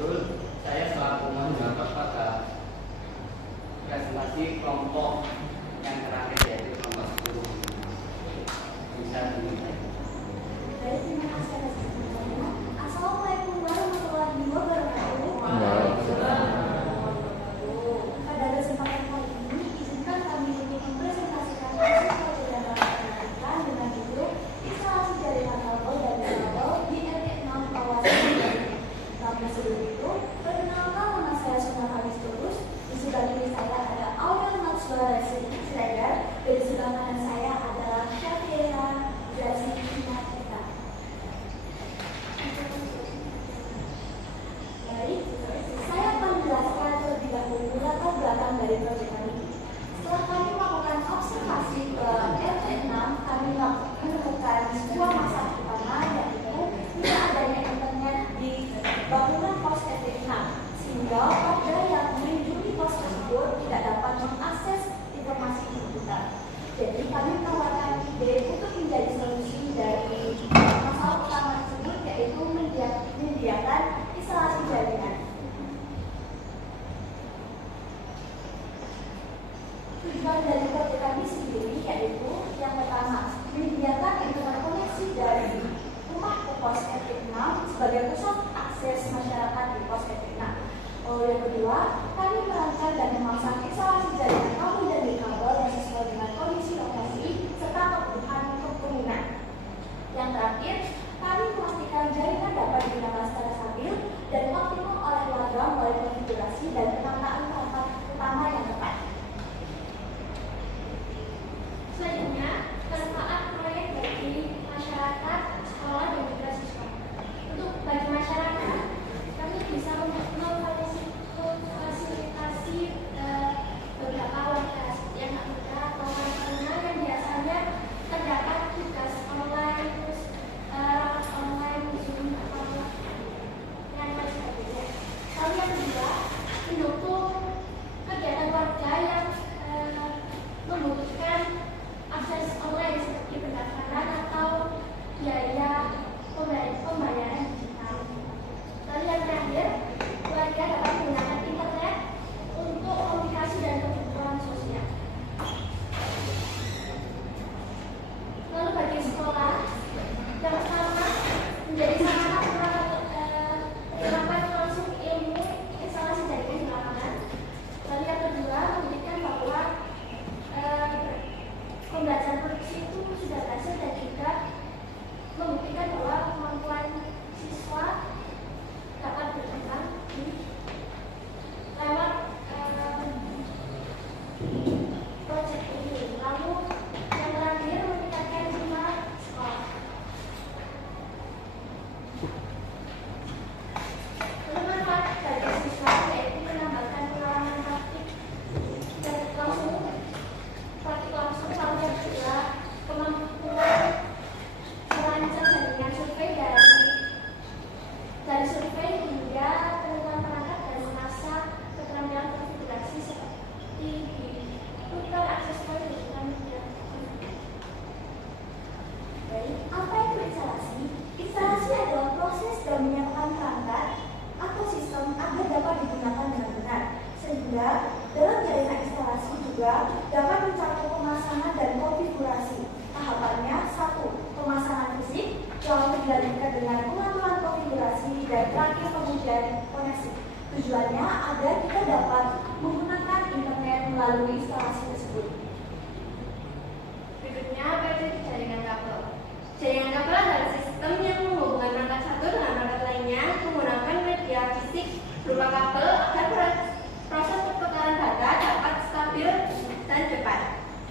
Betul, saya selaku menjawab pada presentasi kelompok yang terakhir yaitu kelompok 10. Bisa dimulai. Baik, terima kasih atas kesempatannya. Assalamualaikum warahmatullahi wabarakatuh. Pada kesempatan kali ini, izinkan kami untuk mempresentasikan hasil pelajaran matematika dengan judul instalasi jaringan kabel dan kabel di RT 6 kawasan Jaringan. Tapi sebelum itu, perkenalkan nama saya Sona Halis Tulus. Di sebelah kiri saya ada Aurel Maxwell Siregar. Dan di sebelah kanan saya adalah Syafira Zazi Inateka. Baik, saya akan menjelaskan terlebih dahulu latar belakang dari proyek kami. Setelah kami melakukan observasi ke RT 6, kami menemukan sebuah masalah utama, yaitu tidak adanya internet di bangunan pos RT 6, sehingga warga yang mengunjungi pos tersebut tidak dapat mengakses informasi digital. Jadi kami menawarkan ide untuk menjadi solusi dari masalah utama tersebut, yaitu menyediakan instalasi jaringan. Tujuan dari proyek kami sendiri yaitu yang pertama, menyediakan interkoneksi dari rumah ke pos RT 6 sebagai pusat akses masyarakat di pos RT 6. Yang kedua, kami merancang dan memasang instalasi jaringan kabel dan kabel yang sesuai dengan kondisi lokasi serta kebutuhan pengguna. Yang terakhir, kami memastikan jaringan dapat digunakan secara stabil dan optimum oleh warga melalui konfigurasi dan penataan perangkat utama yang tepat. Selanjutnya, manfaat proyek bagi masyarakat, sekolah, dan juga siswa. Untuk bagi masyarakat, kami bisa memfasilitasi beberapa warga yang tak mudah atau warga yang biasanya terdapat tugas online, terus online, Zoom, atau yang lain sebagainya. Lalu yang kedua, mendukung kegiatan warga yang membutuhkan akses online seperti pendaftaran atau biaya pembayaran digital. Lalu yang terakhir, warga dapat menggunakan internet untuk komunikasi dan kebutuhan sosial. Lalu bagi sekolah, yang pertama menjadi sarana penerapan langsung ilmu instalasi jaringan di lapangan. Lalu yang kedua, membuktikan bahwa pembelajaran produksi itu sudah berhasil dan juga membuktikan bahwa kemampuan siswa dapat berkembang lewat proyek ini. Lalu yang terakhir, meningkatkan jumlah sekolah. Lalu manfaat bagi siswa yaitu menambahkan pengalaman praktik dan langsung. Lalu yang kedua, kemampuan merancang jaringan survei dari survei hingga penentuan perangkat dan mengasah keterampilan konfigurasi seperti di router, akses point, dan media. Baik, apa itu instalasi? Instalasi adalah proses dalam menyiapkan perangkat atau sistem agar dapat digunakan dengan benar, sehingga dalam jaringan instalasi juga dapat mencakup pemasangan dan konfigurasi. Tahapannya: 1. Pemasangan fisik, lalu dilanjutkan dengan pengaturan konfigurasi, dan terakhir kemudian koneksi. Tujuannya agar kita dapat menggunakan internet melalui instalasi tersebut. Berikutnya, apa itu jaringan kabel? Jaringan kabel adalah sistem yang menghubungkan perangkat satu dengan perangkat lainnya menggunakan media fisik berupa kabel agar proses pertukaran data dapat stabil dan cepat.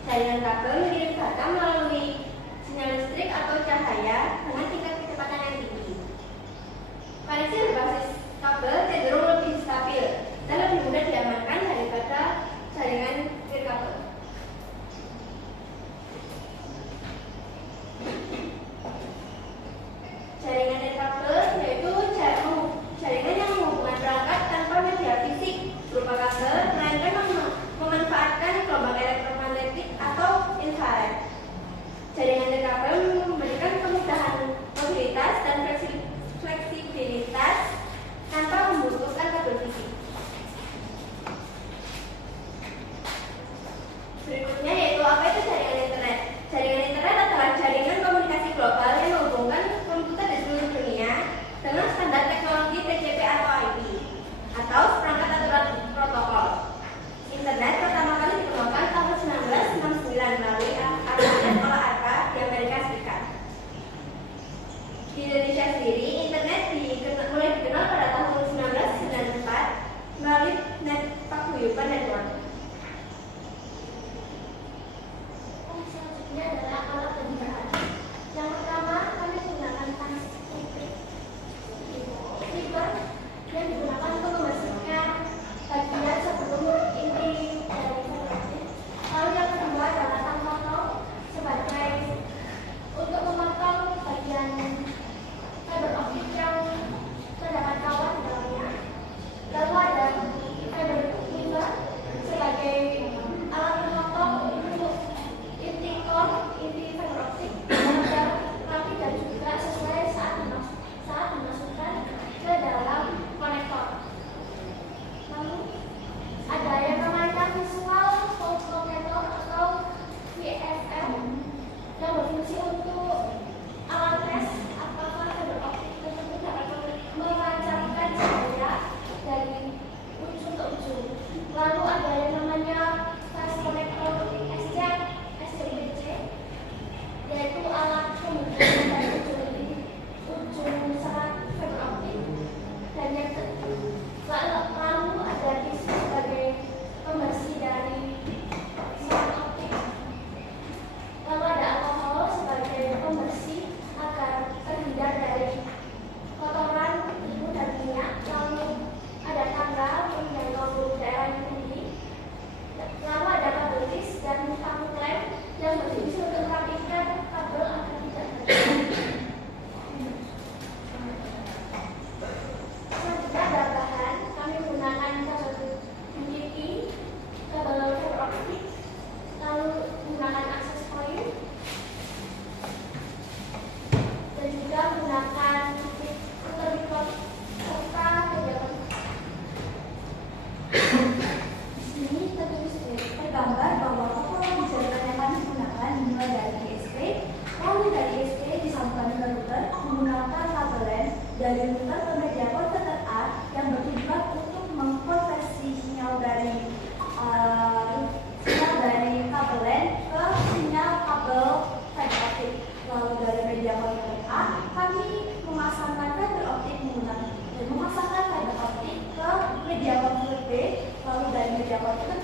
Jaringan kabel mengirim data melalui sinyal listrik atau cahaya dengan tingkat kecepatan yang tinggi. Koneksi berbasis kabel cenderung lebih stabil dan lebih mudah diamankan daripada jaringan nirkabel. Jaringan nirkabel yaitu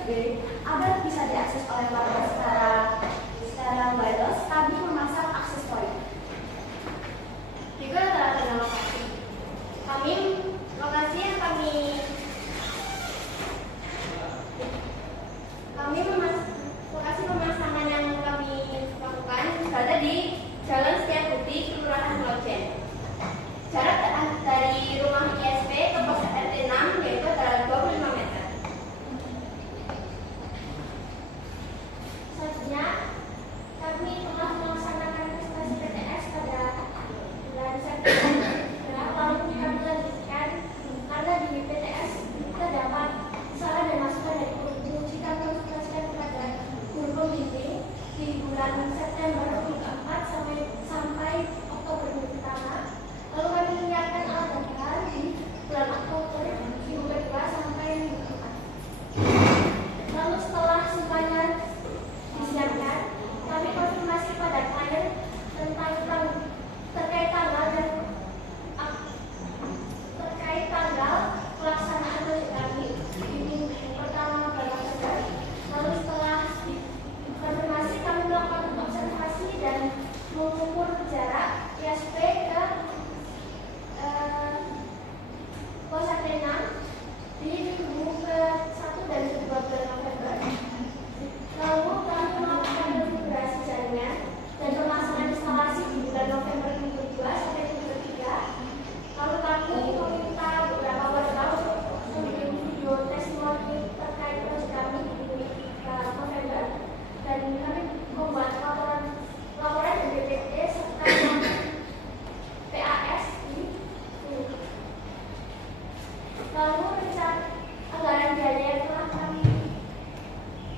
USB agar bisa diakses oleh warga secara wireless, kami memasang access point. Juga tanda lokasi. Lokasi yang lokasi pemasangan yang kami lakukan berada di Jalan Setiabudi, Kelurahan Lojen. Jarak dari rumah ISP ke pos RT 6 yaitu adalah 25 meter. Selanjutnya, kami telah melaksanakan prestasi PTS pada bulan September. Lalu kami lanjutkan karena di PTS terdapat saran dan masukan dari guru. Jika kami konsultasikan kepada guru pembimbing di bulan September 2004 sampai Oktober minggu pertama. Lalu kami menyiapkan alat datar di bulan Oktober minggu kedua sampai minggu keempat. Lalu setelah semuanya disiapkan, kami konfirmasi pada klien tentang terkait tanggal pelaksanaan proyek kami di minggu pertama bulan Oktober. Lalu setelah konfirmasi, kami melakukan observasi dan mengukur jarak ISP ke pos RT 6 di minggu ke-1 dan ke-2 bulan November. Lalu kami melakukan konfigurasi jaringan dan pemasangan instalasi di bulan November minggu ke-2 sampai minggu ke-3. Lalu kami meminta beberapa warga untuk membuat video testimoni terkait proyek kami di minggu November, dan kami membuat laporan dan BPT serta PAS di minggu. Lalu rencana anggaran biaya yang telah kami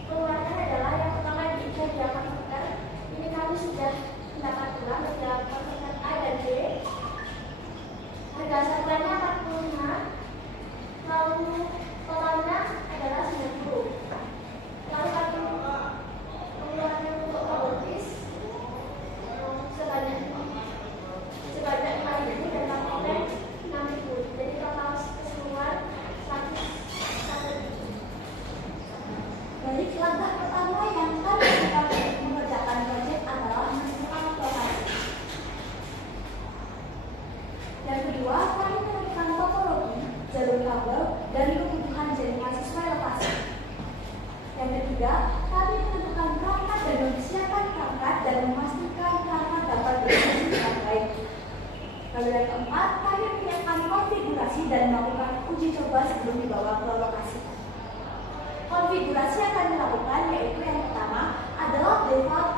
keluarkan adalah yang pertama di media konverter. Ini kami sudah mendapat uang media konverter A dan B. Harga satuannya 45. Lalu totalnya adalah 90. Lalu kami mengeluarkan untuk robotis sebanyak 5.000 dan laporan 6.000. Jadi total keseluruhan 101.000. Baik, langkah pertama yang kami lakukan untuk mengerjakan proyek adalah menentukan lokasi. Yang kedua, kami menentukan topologi, jalur kabel, dan kebutuhan jaringan sesuai lokasi. Yang ketiga, kami menentukan perangkat dan mempersiapkan perangkat dan memastikan perangkat dapat berfungsi dengan baik. Lalu yang keempat, kami menyiapkan konfigurasi dan melakukan uji coba sebelum dibawa ke lokasi. Konfigurasi yang kami lakukan yaitu yang pertama adalah default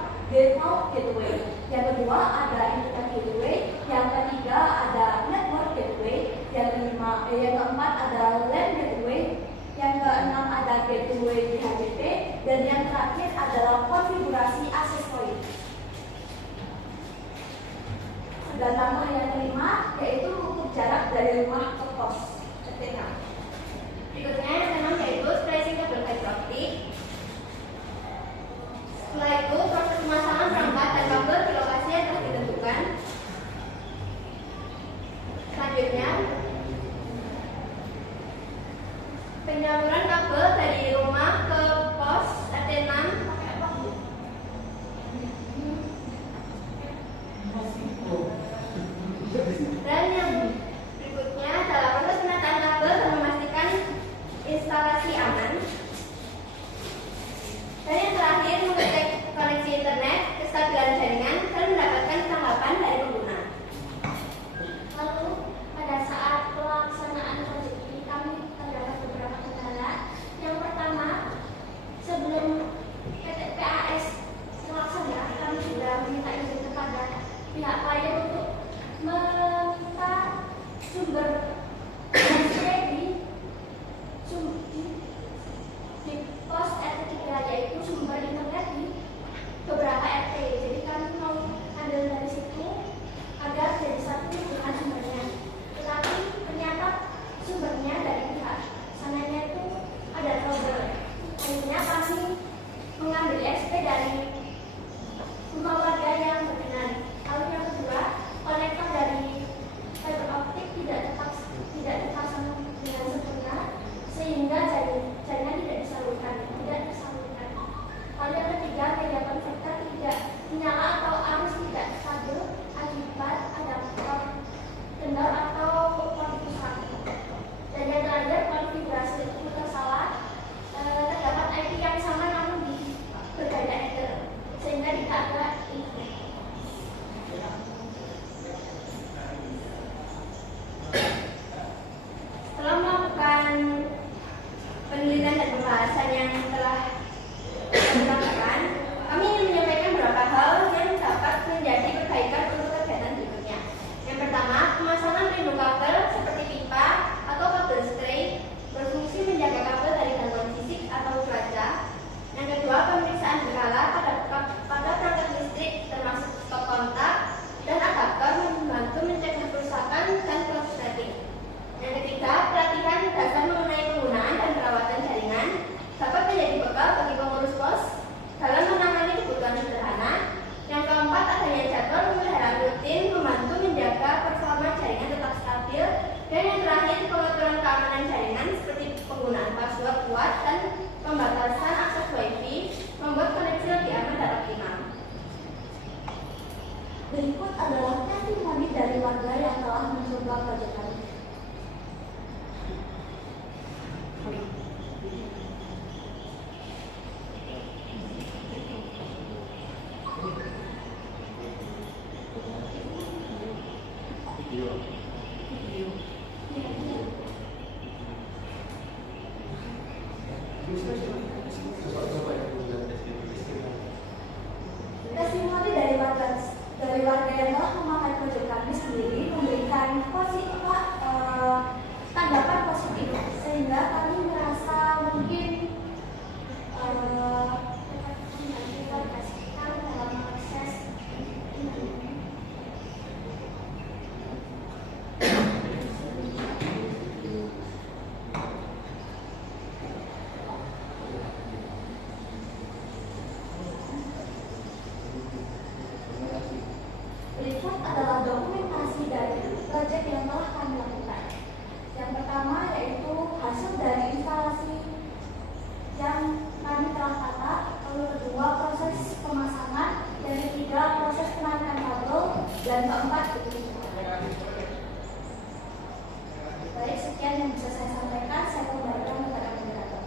gateway, yang kedua ada internet gateway, yang ketiga ada network gateway, yang keempat ada LAN gateway, yang keenam ada gateway DHCP, dan yang terakhir adalah konfigurasi access point. Dan langkah yang kelima yaitu ukur jarak dari rumah ke pos RT 6. Berikutnya yang keenam yaitu splicing kabel fiber optik. Setelah itu proses pemasangan perangkat dan kabel di lokasi yang telah ditentukan. Selanjutnya penyaluran kabel dari rumah ke pos RT 6. Dan yang berikutnya adalah pembatasan akses WiFi, membuat koneksi lebih aman dan optimal. Berikut adalah testimoni dari warga yang telah mencoba proyekan ini. Testimoni dari warga yang telah memakai proyek kami sendiri memberikan tanggapan positif, sehingga kami merasa mungkin dalam mengakses internet. Berikut adalah dokumentasi dari proyek yang telah kami lakukan. Yang pertama yaitu hasil dari instalasi yang kami telah tata, lalu kedua proses pemasangan, dan ketiga proses penarikan kabel, dan keempat itu. Baik, sekian yang bisa saya sampaikan. Saya kembalikan kepada moderator.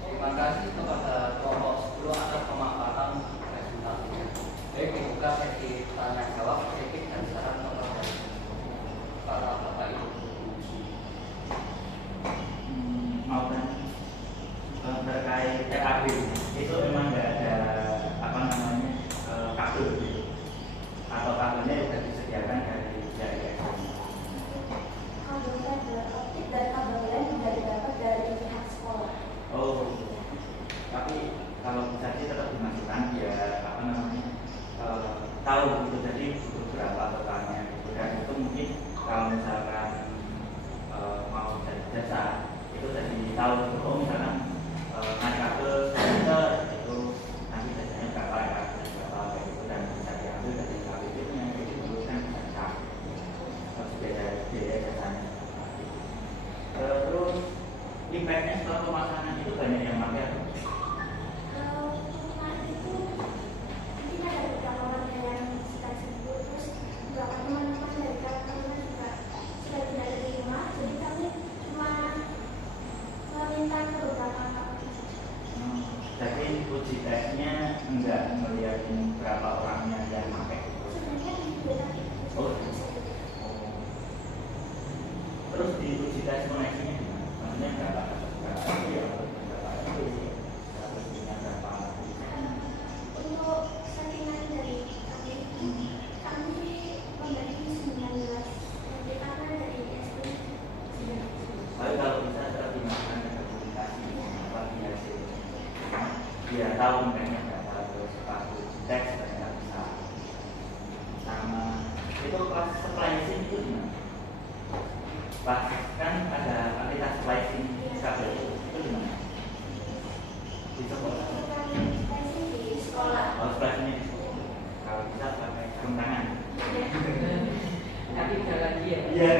Terima kasih kepada kelompok 10 atas pemaparan presentasinya. Baik, dibuka sesi tanya jawab, kritik dan saran kepada para bapak ibu. Maupun terkait TAB itu memang nggak ada kabel gitu. Atau kabelnya sudah disediakan dari eksternal. Kabel fiber optik dan kabel LAN juga didapat dari pihak sekolah. Oh, tapi kalau bisa sih tetap dimasukkan biar tahu gitu, jadi butuh berapa totalnya gitu. Dan itu mungkin kalau misalkan mau jadi jasa itu jadi tahu gitu. Oh misalkan naik kabel 1 meter itu nanti jasanya berapa ya, berapa gitu, dan bisa diambil dari KBP-nya, jadi dulu kan bisa cari harus beda jasanya. Terus impactnya setelah pemasangan itu banyak yang pakai. Jadi uji tesnya enggak melihat berapa orangnya yang pakai. Oh. Terus di uji tes koneksinya gimana? Maksudnya berapa ya? Berapa? Untuk settingan dari kami membagi 19 karena dari SP. Tapi kalau bisa tertinggalkan komunikasi apa biasa dia tahu mereka berapa, terus pas uji tes mereka bisa sama itu pas splicing itu gimana? Pas kan ada aplikasi splicing kabel itu gimana? Di sekolah? Di sekolah. Oh, splicingnya di sekolah. Kalau bisa pakai sarung tangan. Tapi jalan dia. Iya,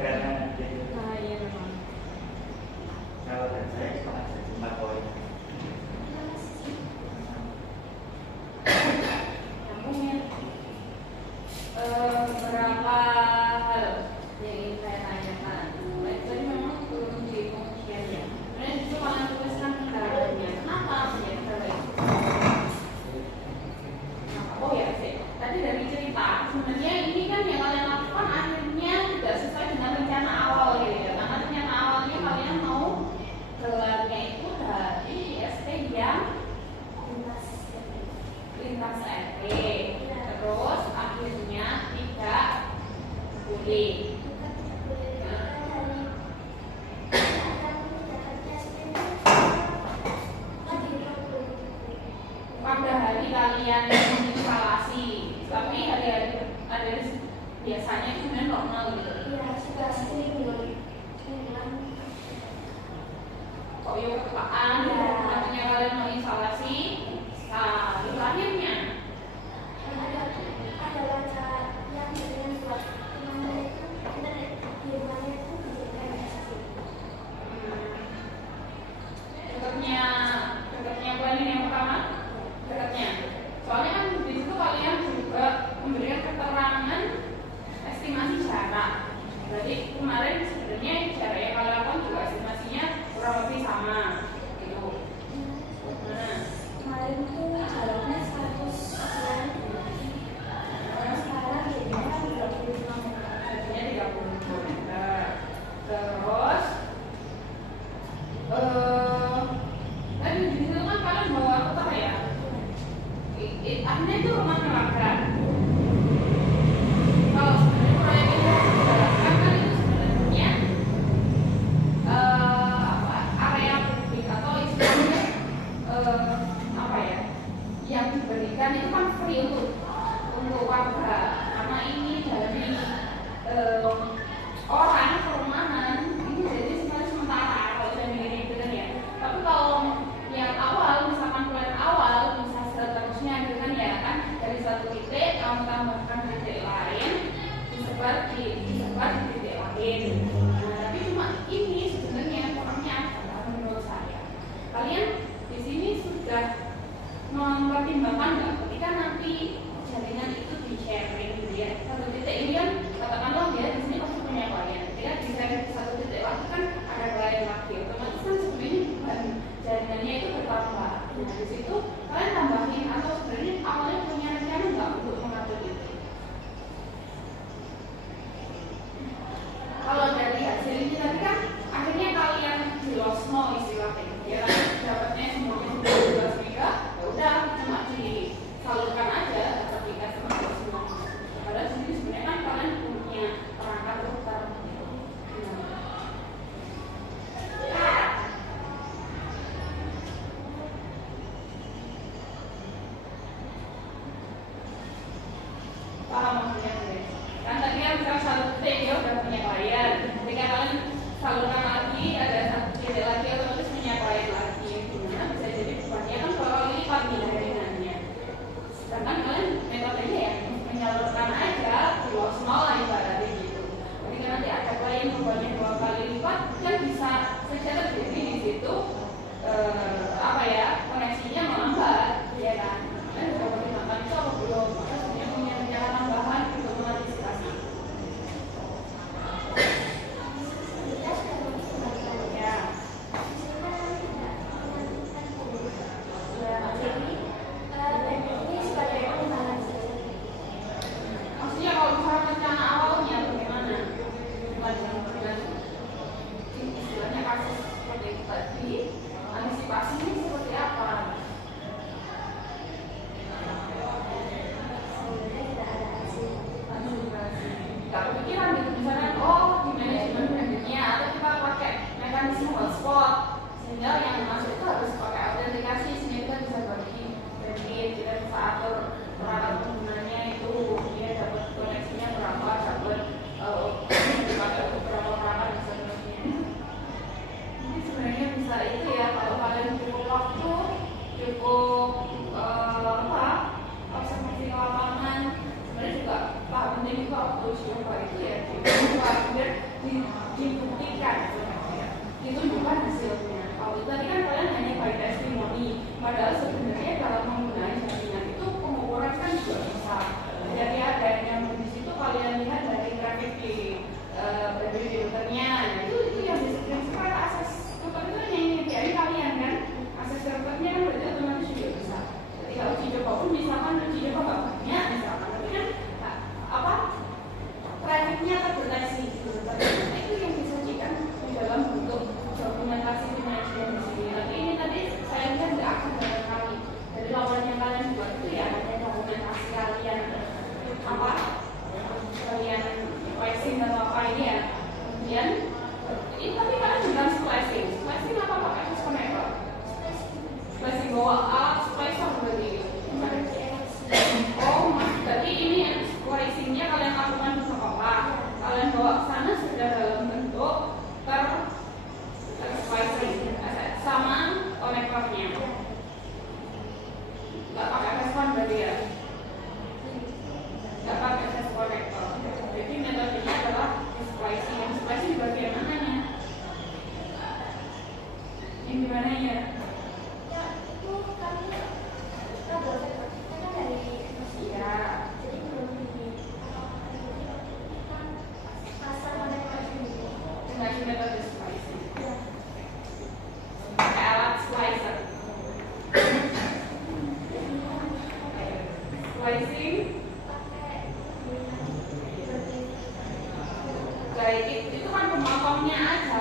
karena Iya memang. kalau dari saya itu ada 4 poin. Beberapa hal yang ingin saya tanyakan. Tadi memang belum di pengungsiannya. Kemudian itu kalian tuliskan kendalanya. Kenapa menjadi kendala itu? Oh ya sih. Tadi dari cerita sebenarnya ini kan yang kalian lakukan akhirnya tidak sesuai dengan rencana awal gitu ya. Karena rencana awalnya kalian mau gelarnya itu dari SD yang lintas RT. Terus akhirnya tidak boleh. Pada hari kalian instalasi, tapi hari-hari ada biasanya itu sebenarnya normal gitu. Iya, sudah sering Kok ya kelupaan, makanya kalian mau instalasi, nah itu akhirnya ada baca yang dengan buat kemana itu internet di rumahnya itu dijadikan SP. contohnya Terus tadi di situ kan kalian bawa apa ya? Akhirnya itu rumah keluarga. Kalau sebenarnya proyek ini dijalankan kan itu sebenarnya area publik atau istilahnya apa ya? Yang diberikan itu kan free untuk warga, karena ini dari orang perumahan ini jadi sementara kalau saya mikirnya gitu kan ya. Tapi kalau yang awal, misalkan plan awal bisa seterusnya gitu kan ya kan, dari satu titik kamu tambahkan titik lain, disebar di titik lain. Nah, tapi cuma ini sebenarnya kurangnya adalah menurut saya, kalian di sini sudah mempertimbangkan nggak ketika nanti jaringan itu di sharing gitu ya. Satu titik ini kan katakanlah ya di sini pasti punya klien. Ketika di sharing di satu titik lagi kan ada klien lagi, otomatis kan sebenarnya bukan jaringannya itu bertambah. Nah di situ kalian tambahin atau sebenarnya awalnya punya rencana nggak untuk mengatur itu? Kalau dari hasil ini tadi kan akhirnya kalian di lost no istilahnya ya kan, dapatnya semuanya 12 mega, ya udah cuma disalurkan aja ketika semua. Padahal sendiri sebenarnya kan kalian punya perangkat putar. Paham maksudnya gue? Kan tadi kan misalnya satu titik dia udah punya klien, ketika kalian salurkan lagi ada satu titik lagi otomatis punya klien lagi. Gimana bisa jadi bebannya kan kalau lipat nih jaringannya. Sedangkan kalian metodenya ya menyalurkan aja di loss nol lah ibaratnya gitu. Ketika nanti ada klien bebannya 2 kali lipat kan bisa saja terjadi di situ apa ya, koneksinya melambat ya kan. Kalian sudah pertimbangkan itu apa belum? Maka sebenarnya punya rencana tambahan untuk mengantisipasi. Ya. Maksudnya kalau misalnya rencana awalnya bagaimana? Dengan istilahnya kasus seperti itu tadi, antisipasinya seperti apa? Gak kepikiran gitu, misalnya di manajemen brandingnya atau kita pakai mekanisme hotspot sehingga yang masuk itu harus pakai autentikasi sehingga kita bisa bagi branding, kita bisa atur perangkat penggunanya itu dia dapat koneksinya berapa, dapat dipakai untuk berapa perangkat dan seterusnya. Jadi sebenarnya bisa itu ya, kalau kalian cukup waktu, cukup observasi ke lapangan, sebenarnya juga penting juga waktu coba itu ya dicoba biar dibuktikan ditunjukkan hasilnya. Kalau itu tadi kan kalian hanya by testimoni, padahal sebenarnya dalam menggunakan jaringan itu pengukuran kan juga bisa. Jadi ada yang di situ kalian lihat dari grafik di filternya, nah itu yang disebut sebagai akses filter itu yang dari kalian kan, akses filternya kan berarti otomatis juga bisa. Ketika uji coba pun misalkan uji coba nggak banyak misalkan, tapi kan trafficnya terdeteksi gitu. Nah, itu yang disajikan di dalam bentuk dokumentasi penyajian di sini. Tapi ini tadi saya lihat tidak akan barangkali dari laporan yang kalian buat itu ya hanya dokumentasi kalian kalian splicing atau apa ini ya. Kemudian ini tapi kalian bukan splicing apa pakai connector? Splicing bawa splicer berarti. Oh, berarti ini splicingnya kalian lakukan di sekolah, kalian bawa ke sana sudah dalam bentuk splicing sama konektornya. Nggak pakai respon berarti ya? Nggak pakai access konektor. Jadi metodenya adalah splicing. Yang splicing di bagian mananya? Yang di mananya? Ya, itu kami buat kan dari Ya. jadi belum pasar konektor sendiri. Dengan metode splicing. Pakai alat slicer. Splicing. Baik, itu kan pemotongnya aja.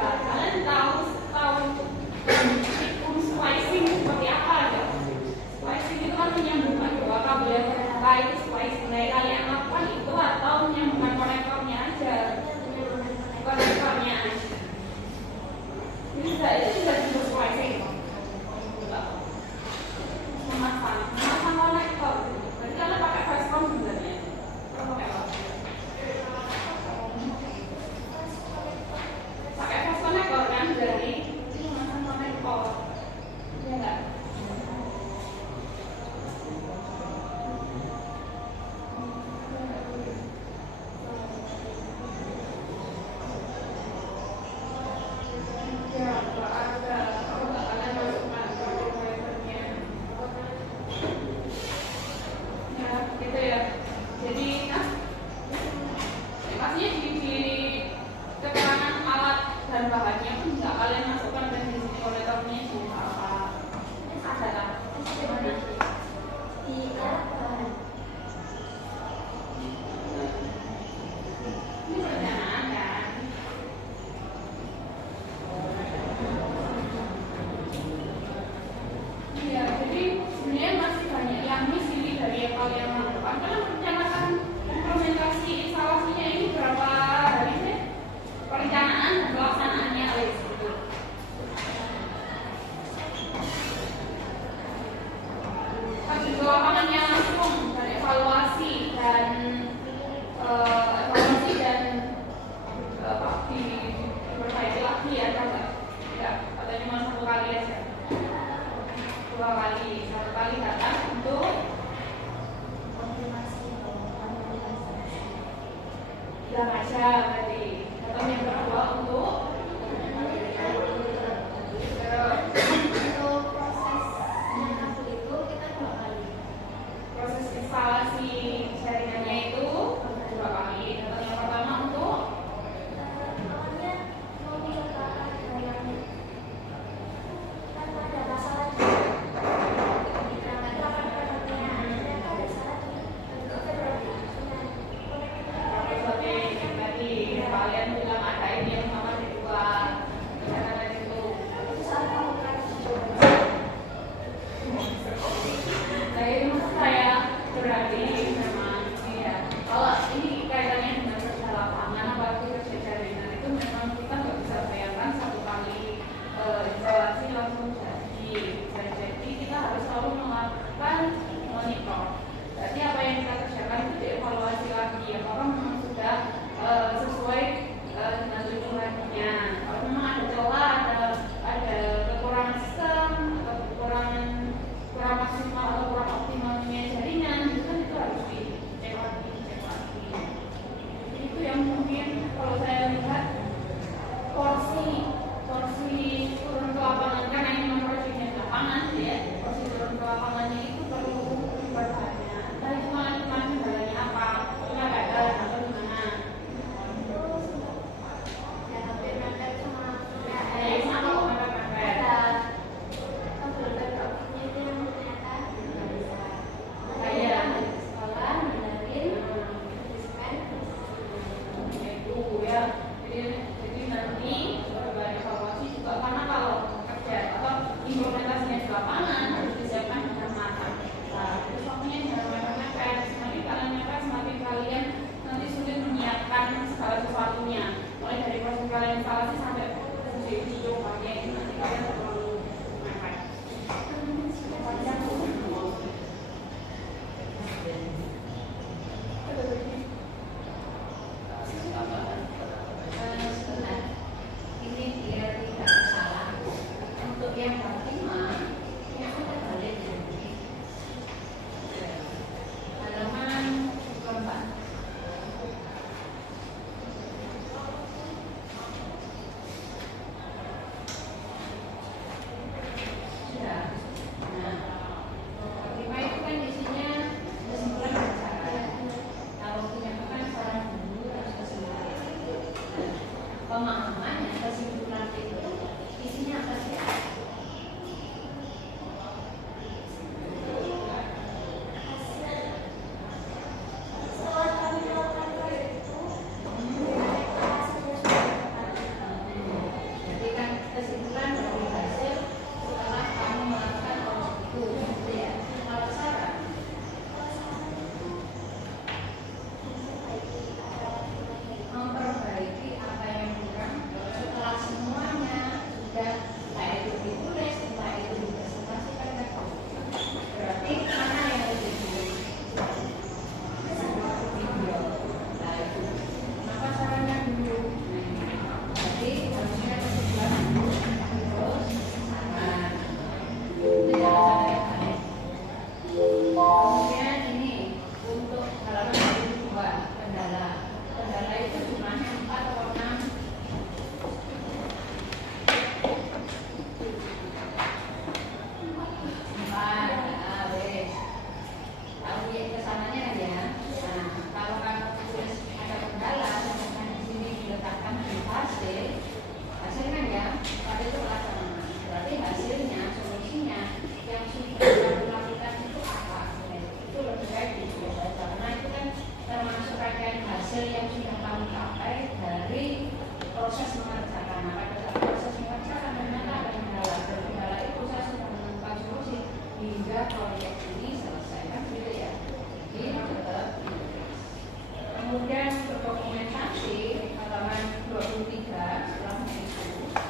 bahannya pun nggak kalian masukkan dan di sini oleh tahunya juga apa ada lah Di bahan. ini perencanaan kan. Iya, jadi sebenarnya masih banyak yang misi dari yang kalian lakukan. Karena merencanakan implementasi instalasinya ini berapa hari sih? Perencanaan dan pelaksanaannya Alex gitu. Habis ke lapangannya langsung dan evaluasi dan diperbaiki lagi ya kan? Tidak, atau cuma satu kali aja. 2 kali, 1 kali datang untuk bilang aja tadi. Atau yang kedua untuk Untuk prosesnya kabel itu kita 2 kali. proses instalasi jaringannya itu 2 kali. Atau yang pertama untuk Awalnya mau mencoba dengan karena ada masalah di perangkat produknya, ternyata ada salah di bentuk produksinya. seperti yang tadi kalian bilang ada ini yang sama di 2 misalkan itu. Itu saat kamu kan Nah itu maksud saya berarti memang ya kalau ini kaitannya dengan kerja lapangan apalagi kerja jaringan itu memang kita nggak bisa bayangkan 1 kali instalasi langsung jadi kita harus selalu melakukan monitor. Jadi apa yang kita kerjakan itu dievaluasi lagi apakah memang sudah sesuai dengan tujuannya. Kalau memang ada celah, ada kekurangan sistem atau kurang maksimal atau kurang optimalnya jaringan itu kan itu harus dicek lagi. Jadi itu yang mungkin kalau saya lihat porsi turun ke lapangan karena ini memang proyeknya di lapangan ya, porsi turun ke lapangannya itu perlu bertanya. Entah itu cuma kendalanya apa, cuma gagal atau gimana. ya hampir mepet sama Jadi sama kok mepet-mepet. ada kabel produknya itu yang ternyata nggak bisa. Kayak Dari sekolah benerin dispen. itu ya. Jadi nanti coba evaluasi juga karena kalau kerja atau implementasinya di lapangan harus disiapkan dengan matang. Nah, terus waktunya jangan mepet-mepet. Semakin kalian mepet, semakin kalian nanti sulit menyiapkan segala sesuatunya. Mulai dari proses kalian instalasi sampai uji cobanya itu nanti kalian terlalu mepet. Sebenarnya ini biar tidak salah untuk yang pertama yang kita balik dari halaman 4. Sudah. Nah, pertama itu kan isinya kesimpulan bicara. Kalau menyatakan seorang guru harus kesimpulan. Pemahaman kesimpulan itu isinya apa sih?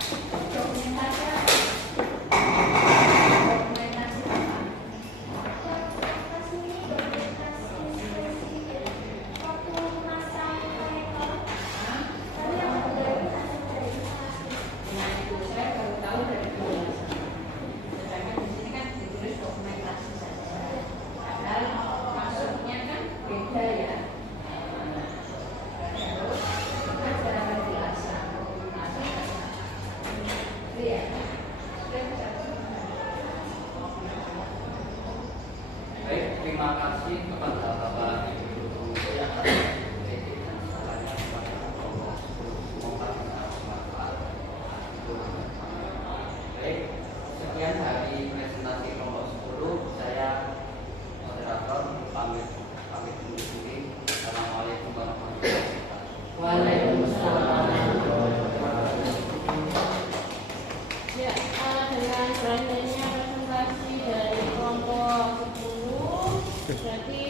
Dokumentasi apa? Dokumentasi apa? Dokumentasi waktu masa mereka. Tadi yang dari hasil dari Nah, itu saya baru tahu dari penjelasan. Sedangkan di sini kan ditulis dokumentasi saja. Padahal maksudnya kan beda ya. Terus ada penjelasan dokumentasi. Iya. Baik, terima kasih kepada Bapak Ibu Guru yang atas kritik dan sarannya kepada kelompok 10. Semoga bisa bermanfaat. Baik, sekian dari presentasi kelompok 10. Saya moderator pamit undur diri. Assalamualaikum warahmatullahi wabarakatuh. Waalaikumsalam. Ya, dengan selanjutnya presentasi dari kelompok 10 berarti